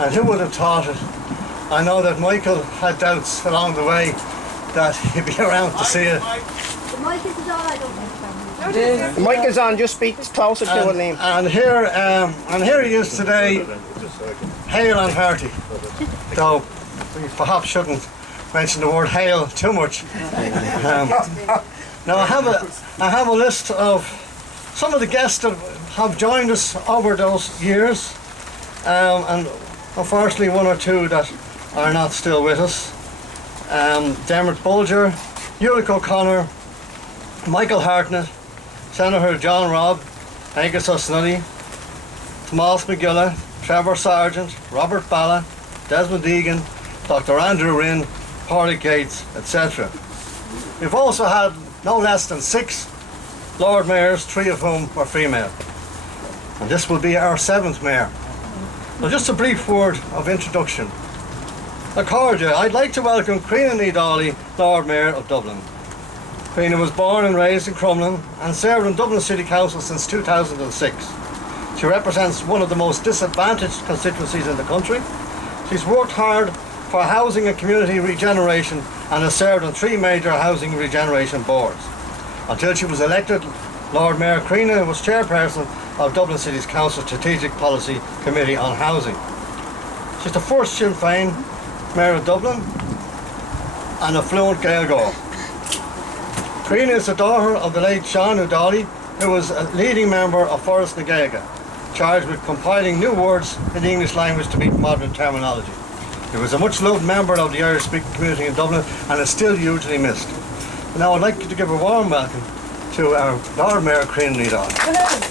And who would have thought it? I know that Michael had doubts along the way that he'd be around to see it. The mic is on, I don't think. The mic is on, just speak closer to it, Liam. And here he is today, hale and hearty. Though we perhaps shouldn't mention the word hale too much. Now I have a list of some of the guests that have joined us over those years, and unfortunately one or two that are not still with us. Dermot Bulger, Ulrich O'Connor, Michael Hartnett, Senator John Robb, Angus O'Snuddy, Tomás McGilla, Trevor Sargent, Robert Balla, Desmond Egan, Dr. Andrew Rinn, Paula Gates, etc. We've also had no less than 6 Lord Mayors, 3 of whom were female. And this will be our 7th Mayor. Now just a brief word of introduction. Accordia, I'd like to welcome Críona Dhálaigh, Lord Mayor of Dublin. Críona was born and raised in Crumlin and served in Dublin City Council since 2006. She represents one of the most disadvantaged constituencies in the country. She's worked hard for housing and community regeneration and has served on 3 major housing regeneration boards. Until she was elected Lord Mayor, Críona was chairperson of Dublin City's Council Strategic Policy Committee on Housing. She's the first Sinn Féin Mayor of Dublin and a fluent Gaeilge. Críona is the daughter of the late Sean Dhálaigh, who was a leading member of Forest na Gaeilge, charged with compiling new words in the English language to meet modern terminology. He was a much loved member of the Irish-speaking community in Dublin and is still hugely missed. Now I'd like to give a warm welcome to our Lord Mayor, Críona Dhálaigh.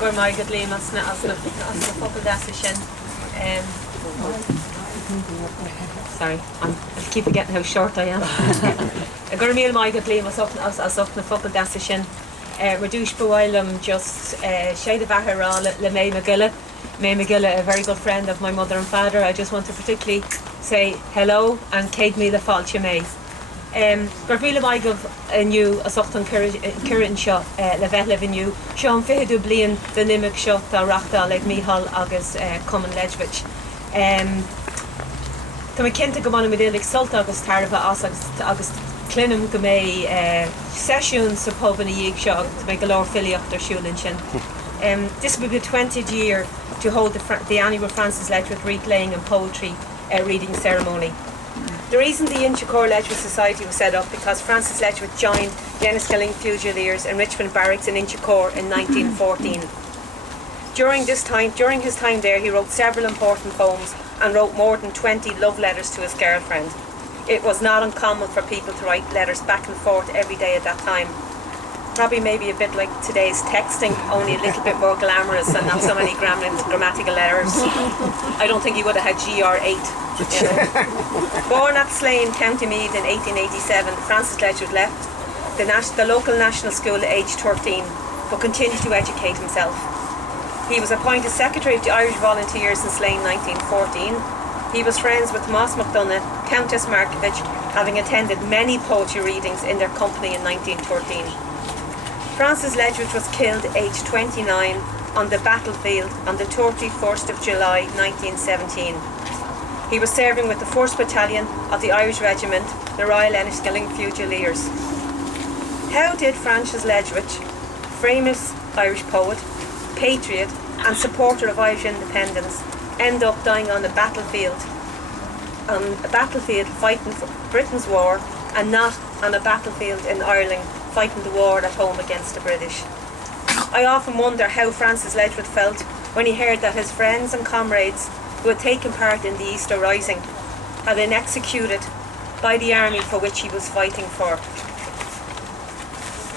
Good morning, good Liam, as sorry, I keep forgetting how short I am. Gur míl mai go Liam as na focal dasa sin. Reduce Buwailum just shade of Ahara le May McGilla. May McGilla, a very good friend of my mother and father. I just want to particularly say hello and Kate Mila Falcha May. Gur míle mai go aniu as ochtan current shot le vetlev aniu. Sean Fihidu Blian the Nimic shot Rachta like Mihal agus Common Ledwidge. Tá mé cinnte go manna midélik sulta agus tarfa agus Clinum go mé sesiún sa pub in a dhéag seo to make a lár filiocht ar siúlinn sin. This will be the 20th year to hold the annual Francis Ledwidge reading and poetry reading ceremony. The reason the Inchicore Ledwidge Society was set up because Francis Ledwidge joined the Enniskilling Fusiliers in Richmond Barracks in Inchicore in 1914. During his time there, he wrote several important poems and wrote more than 20 love letters to his girlfriend. It was not uncommon for people to write letters back and forth every day at that time. Probably maybe a bit like today's texting, only a little bit more glamorous and not so many grammatical errors. I don't think he would have had GR8. You know. Born at Slane, County Meath in 1887, Francis Ledwidge left the local national school at age 13, but continued to educate himself. He was appointed Secretary of the Irish Volunteers in Slane 1914. He was friends with Moss MacDonagh, Countess Markievicz, having attended many poetry readings in their company in 1913. Francis Ledwidge was killed aged 29 on the battlefield on the 31st of July 1917. He was serving with the 1st Battalion of the Irish Regiment, the Royal Enniskilling Fusiliers. How did Francis Ledwidge, famous Irish poet, patriot and supporter of Irish independence, end up dying on a battlefield fighting for Britain's war and not on a battlefield in Ireland fighting the war at home against the British? I often wonder how Francis Ledwidge felt when he heard that his friends and comrades who had taken part in the Easter Rising had been executed by the army for which he was fighting for.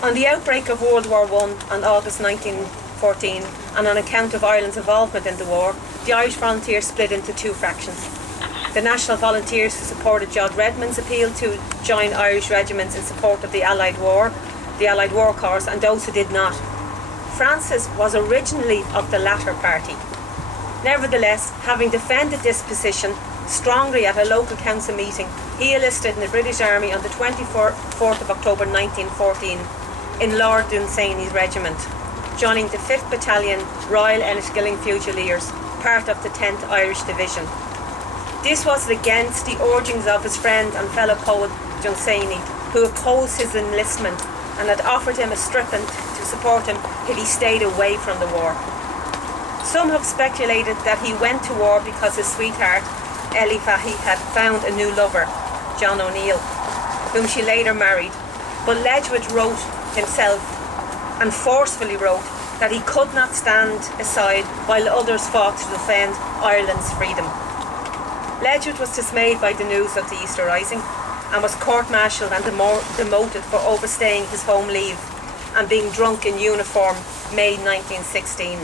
On the outbreak of World War I on August 1914, and on account of Ireland's involvement in the war, the Irish Volunteers split into 2 fractions. The National Volunteers who supported John Redmond's appeal to join Irish regiments in support of the Allied War Corps, and those who did not. Francis was originally of the latter party. Nevertheless, having defended this position strongly at a local council meeting, he enlisted in the British Army on the 24th of October 1914 in Lord Dunsany's regiment. joining the 5th Battalion Royal Enniskillen Fusiliers, part of the 10th Irish Division. This was against the urgings of his friend and fellow poet Dunsany, who opposed his enlistment and had offered him a stipend to support him if he stayed away from the war. Some have speculated that he went to war because his sweetheart, Ellie Fahey, had found a new lover, John O'Neill, whom she later married. But Ledwidge wrote himself, and forcefully wrote, that he could not stand aside while others fought to defend Ireland's freedom. Ledwidge was dismayed by the news of the Easter Rising and was court-martialed and demoted for overstaying his home leave and being drunk in uniform, May 1916.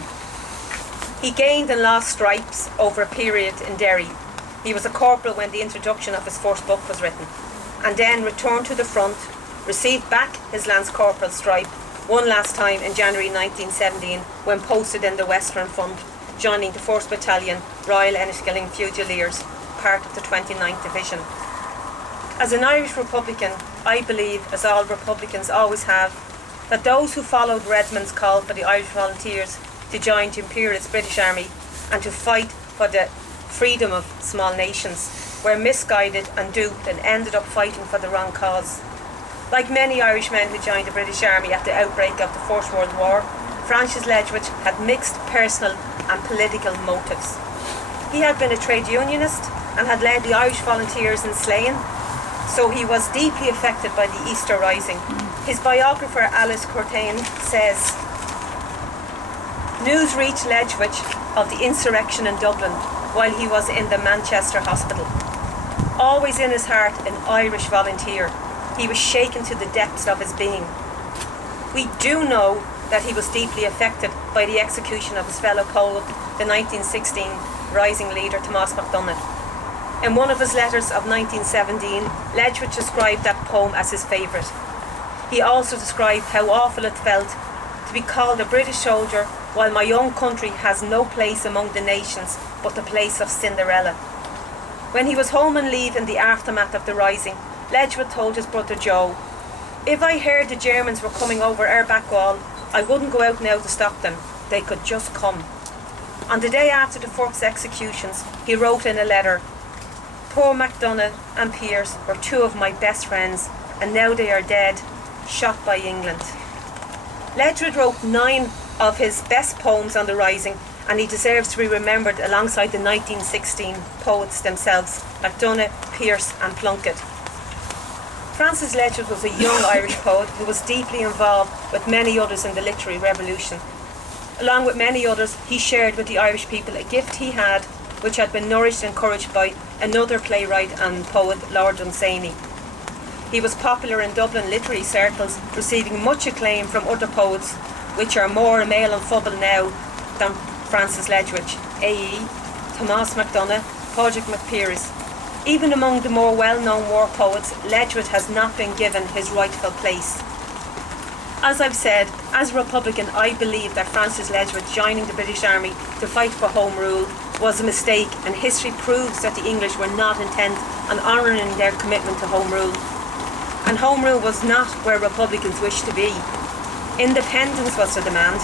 He gained and lost stripes over a period in Derry. He was a corporal when the introduction of his first book was written, and then returned to the front, received back his Lance Corporal stripe one last time in January 1917 when posted in the Western Front, joining the 1st Battalion Royal Enniskillen Fusiliers, part of the 29th Division. As an Irish Republican, I believe, as all Republicans always have, that those who followed Redmond's call for the Irish Volunteers to join the Imperialist British Army and to fight for the freedom of small nations were misguided and duped and ended up fighting for the wrong cause. Like many Irishmen who joined the British Army at the outbreak of the First World War, Francis Ledwidge had mixed personal and political motives. He had been a trade unionist and had led the Irish Volunteers in slaying, so he was deeply affected by the Easter Rising. His biographer Alice Curtain says, "News reached Ledwidge of the insurrection in Dublin while he was in the Manchester hospital. Always in his heart an Irish volunteer, he was shaken to the depths of his being. We do know that he was deeply affected by the execution of his fellow poet, the 1916 rising leader Tomás MacDonagh. In one of his letters of 1917, Ledwidge described that poem as his favourite. He also described how awful it felt to be called a British soldier while my own country has no place among the nations but the place of Cinderella. When he was home on leave in the aftermath of the rising, Ledwidge told his brother Joe, "If I heard the Germans were coming over our back wall, I wouldn't go out now to stop them. They could just come." On the day after the first executions, he wrote in a letter, "Poor MacDonagh and Pearse were two of my best friends, and now they are dead, shot by England." Ledwidge wrote 9 of his best poems on the rising, and he deserves to be remembered alongside the 1916 poets themselves, MacDonagh, Pearse and Plunkett. Francis Ledwidge was a young Irish poet who was deeply involved with many others in the literary revolution. Along with many others, he shared with the Irish people a gift he had, which had been nourished and encouraged by another playwright and poet, Lord Dunsany. He was popular in Dublin literary circles, receiving much acclaim from other poets, which are more male and fubble now than Francis Ledwidge, A.E., Tomás MacDonagh, Pádraig MacPearse. Even among the more well-known war poets, Ledwidge has not been given his rightful place. As I've said, as a Republican, I believe that Francis Ledwidge joining the British Army to fight for Home Rule was a mistake, and history proves that the English were not intent on honouring their commitment to Home Rule. And Home Rule was not where Republicans wished to be. Independence was the demand.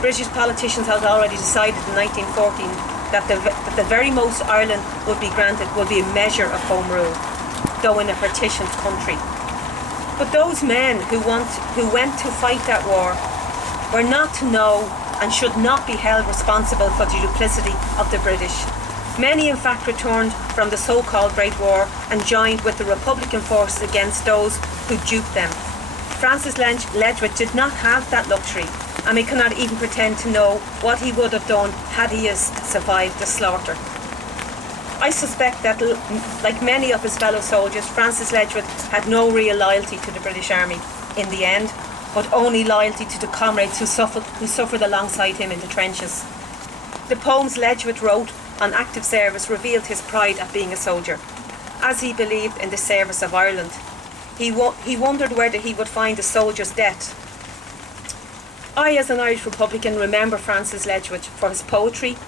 British politicians had already decided in 1914 that the very most Ireland would be granted would be a measure of Home Rule, though in a partitioned country. But those men who went to fight that war were not to know and should not be held responsible for the duplicity of the British. Many in fact returned from the so-called Great War and joined with the Republican forces against those who duped them. Francis Ledwidge did not have that luxury, and we cannot even pretend to know what he would have done had he survived the slaughter. I suspect that, like many of his fellow soldiers, Francis Ledwidge had no real loyalty to the British Army in the end, but only loyalty to the comrades who suffered alongside him in the trenches. The poems Ledwidge wrote on active service revealed his pride at being a soldier, as he believed in the service of Ireland. He wondered whether he would find a soldier's death. I, as an Irish Republican, remember Francis Ledwidge for his poetry,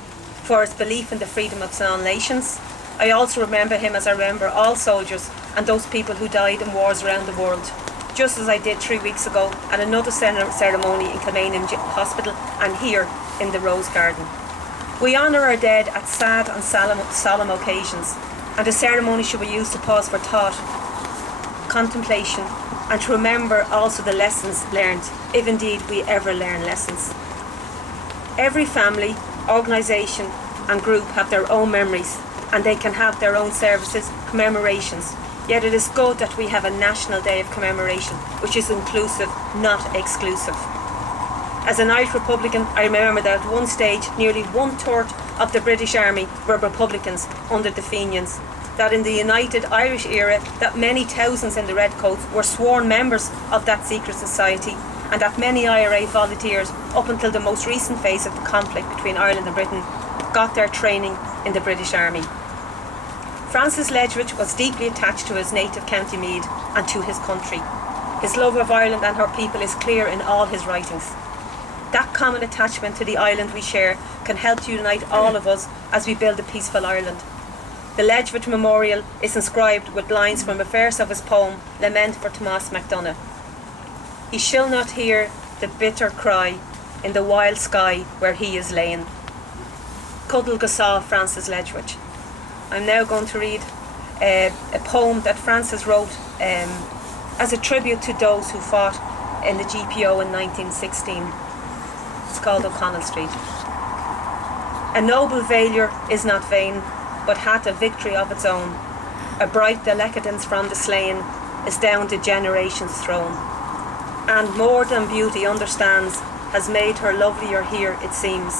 for his belief in the freedom of small nations. I also remember him as I remember all soldiers and those people who died in wars around the world. just as I did 3 weeks ago at another ceremony in Kilmainham Hospital and here in the Rose Garden. We honour our dead at sad and solemn occasions, and the ceremony should be used to pause for thought, contemplation, and to remember also the lessons learned, if indeed we ever learn lessons. Every family, organisation and group have their own memories, and they can have their own services, commemorations. Yet it is good that we have a national day of commemoration, which is inclusive, not exclusive. As an Irish Republican, I remember that at one stage nearly 1/3 of the British Army were Republicans under the Fenians, that in the United Irish era that many thousands in the Redcoats were sworn members of that secret society, and that many IRA volunteers, up until the most recent phase of the conflict between Ireland and Britain, got their training in the British Army. Francis Ledwidge was deeply attached to his native County Meath and to his country. His love of Ireland and her people is clear in all his writings. That common attachment to the island we share can help to unite all of us as we build a peaceful Ireland. The Ledwidge Memorial is inscribed with lines from a verse of his poem, Lament for Tomás MacDonagh. He shall not hear the bitter cry in the wild sky where he is lain. Cuddle Gasá, Francis Ledwidge. I'm now going to read a poem that Francis wrote as a tribute to those who fought in the GPO in 1916. It's called O'Connell Street. A noble failure is not vain, but hath a victory of its own. A bright delecadence from the slain is down the generations thrown. And more than beauty understands, has made her lovelier here, it seems.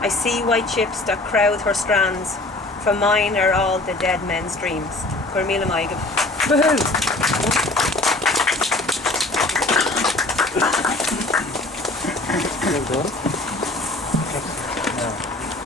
I see white ships that crowd her strands, for mine are all the dead men's dreams. Cormila Maigam. Woohoo!